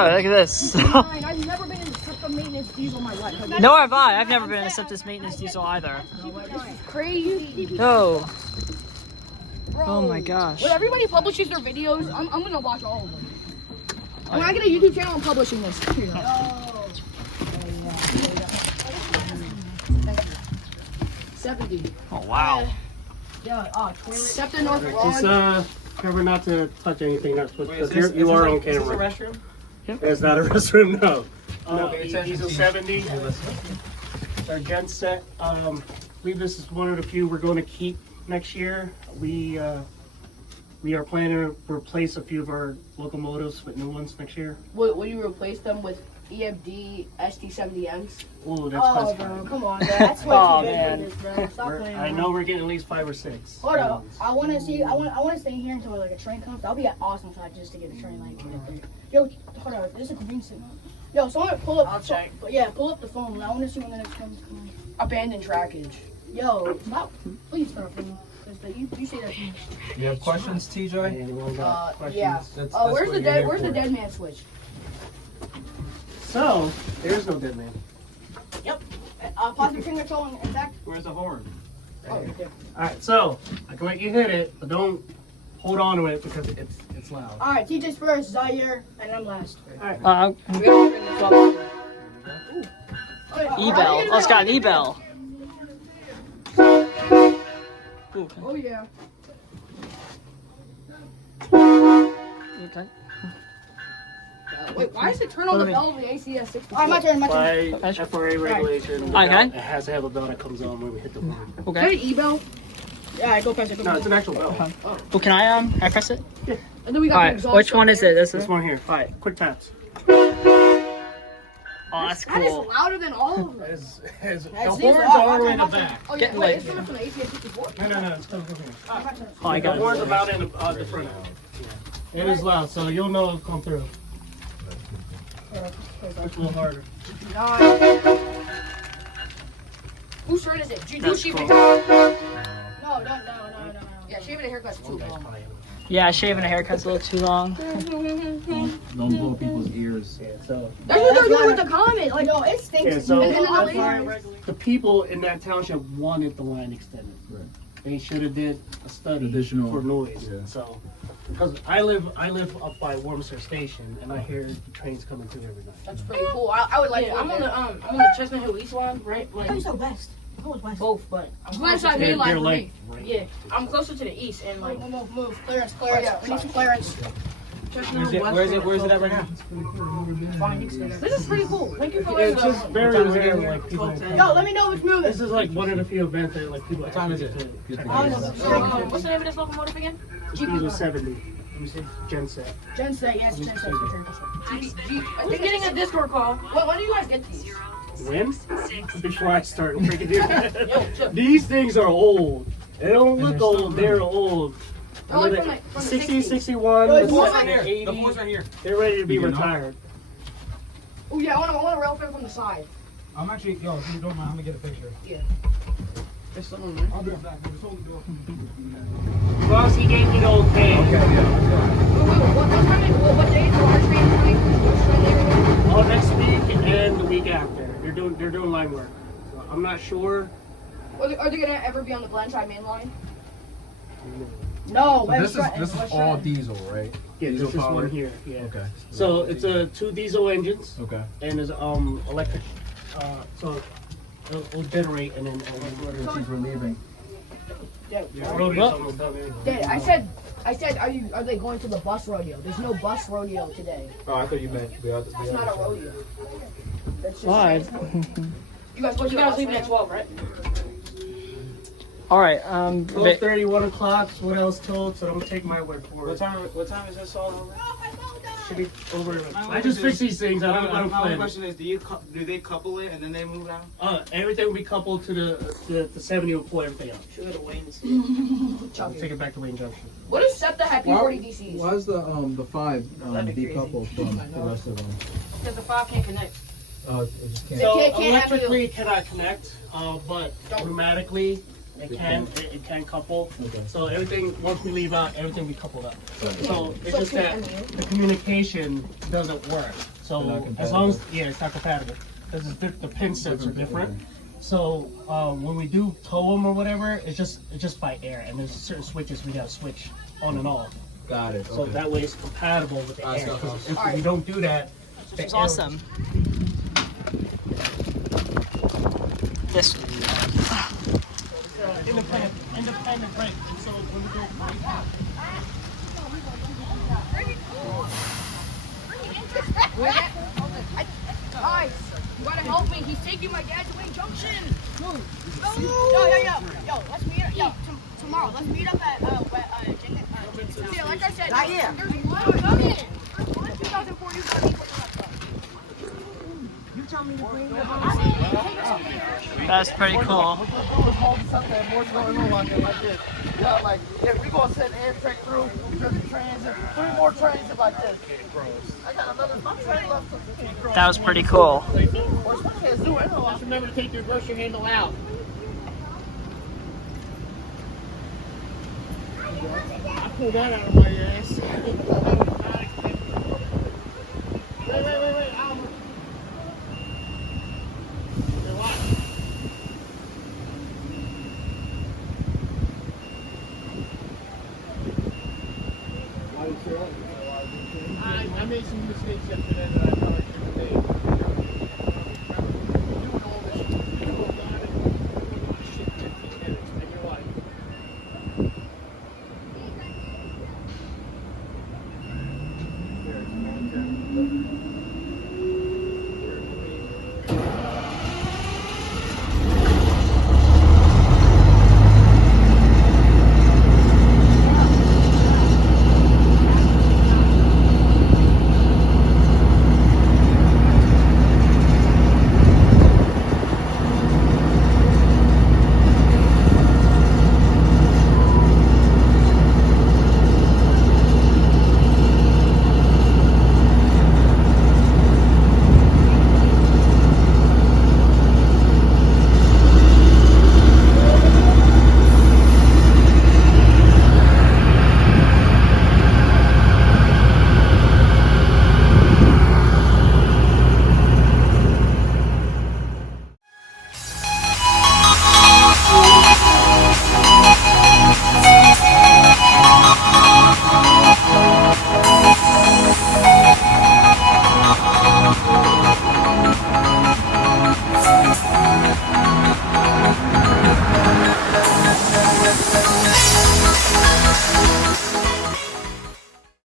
Oh, look at this. I've never been in a SEPTA maintenance diesel in my life. Nor have I. I've never been in a SEPTA maintenance diesel either. Crazy. No. Bro. Oh my gosh. When everybody publishes their videos, I'm gonna watch all of them. When I get a YouTube channel, I'm publishing this. Here you go. Oh. 70. Oh wow. Yeah, SEPTA North Rod. Just remember not to touch anything that's because you are on camera. Is this a restroom? It's not a restroom, no. Okay, Diesel 70. Our Genset. I believe this is one of the few we're going to keep next year. We are planning to replace a few of our locomotives with new ones next year. Will you replace them with EFD ST70Ns? Oh, that's bro, come on, man. That's way too big for this, bro. Stop playing. I know we're getting at least 5 or 6. Hold up. I want to see. I want to stay here until like a train comes. That'll be an awesome shot just to get a train like. Yo, hold on. There's a green signal. Yo, someone pull up. I'll check. Yeah, pull up the phone. I want to see when the next train's coming. Abandoned trackage. Yo, stop. Please stop for me. You say that. You have questions, TJ? Anyone got questions? Yeah. That's Where's what the you're here Where's the for. dead man switch? So, there's no dead man. Yep. Positive finger control intact. Where's the horn? Oh, right there. Alright, so I can let you hit it, but don't hold on to it because it's loud. All right, TJ's first, Zaire, and I'm last. Alright. E-bell. Oh, it's got an e-bell. Oh yeah. Okay. Wait, why is it turn on the bell of the ACS 60? Alright, my turn. By FRA regulation, the Okay. bell, it has to have a bell that comes on when we hit the horn. Is that Okay. an e-bell? Yeah, go press it. No, it's an actual bell. Well, can I press it? And then we got All the right. exhaust Which one up is there. it? This This is. one here. Alright. Quick taps. Oh, that's That is cool. louder than all of them. The That's horn's these- all the way in the watch back. Oh, yeah, Get wait, like- it's coming from the ACS 64? No, it's coming from here. Oh, I The got horn's it. about in the front. It is loud, so you'll know it'll come through. Push a little harder. Whose shirt is it? Do That's shave cool. it? No. Yeah, shaving a haircut's too long. Yeah, shaving a haircut's a little too long. Don't blow people's ears. Yeah, so. That's what they're doing with the comment. Like, oh, it stinks. Yeah, so And then the lady- the people in that township wanted the line extended. Right. They should have did a study Additional- for noise. yeah. So, because I live up by Warmster Station, and I hear the trains coming through every night. That's pretty cool. I would like Yeah, to I'm live on there. the Chestnut Hill East one, right? Like West. West. both, but I'm West closer side to main the, line They're for like, me. right. yeah, I'm closer to the east and like Move. Clearance. Oh, yeah, We need some clearance. Chestnut Hill West. Where's it at right now? This is pretty cool. Thank you for It's letting just us. very rare, like people. Yo, let me know if it's moving. This is like one of the few events that like people. What time is actually it? do. Check Oh, it no, out. that's What's the name of this locomotive again? Diesel 70. Let me see. Genset. Genset, yes, Genset. We're getting a Discord call. When do you guys get these? When? Before I start freaking doing Yo, that. These things are old. They don't look old. They're old. Oh, like from the 60, 60s. 61, Yo, it's the more four's like- right here. The 80. four's right here. They're ready to be You know? retired. Oh yeah, I want a rail fan from the side. I'm actually, if you don't mind, I'm gonna get a picture. There's someone there. I'll be right back. Just hold the door. Ross, he gave me the okay. Okay, yeah, that's What day is the large train coming? Oh, next week and the week after. They're doing line work. So I'm not sure. Are they gonna ever be on the Glenside main line? No, So this is all diesel, right? Yeah, Diesel this is one powered? here. Yeah. Okay. So it's 2 diesel engines Okay. and there's electric. So it'll generate and then. Since we're leaving. Rodeo's almost done anyway. Dad, I said, are they going to the bus rodeo? There's no bus rodeo today. Oh, I thought you meant the other. It's not a rodeo. That's just Why? You guys, You guys leaving at 12, right? All right. 12:30, 1 o'clock. What else told? So don't take my word for it. What time is this all over? Should be over. I just fix these things. I don't My plan. question is, do they couple it and then they move down? Everything will be coupled to the 70 will pull everything out. Should go to Wayne's. I'll take it back to Wayne Junction. What is SEPTA Happy 40 DCs? Why is the 5 decoupled from the rest of them? Because the 5 can't connect. It just can't. So can't have electrically it cannot connect, but pneumatically It can couple. Okay. So everything, once we leave out, everything we coupled up. Right. So it's just that the communication doesn't work. So They're not as long as, compatible. it's not compatible. Because the pin sets are different. So when we do tow them or whatever, it's just by air. And there's certain switches we gotta switch on and off. Got it. So Okay. that way it's compatible with the Alright, air. so- 'Cause if we don't do that, This is the air- awesome. This. Independent brake. And so when we go Guys, you gotta help me. He's taking my dad to Wayne Junction. Yo, let's meet up. Tomorrow, let's meet up at Genset. Yeah, like I said, there's one coming. 2040. That's pretty cool. We gonna send Amtrak through, trains, and 3 more trains like this. I got another train left. That was pretty cool. Just remember to take your grocery handle out. I pulled that out of my ass.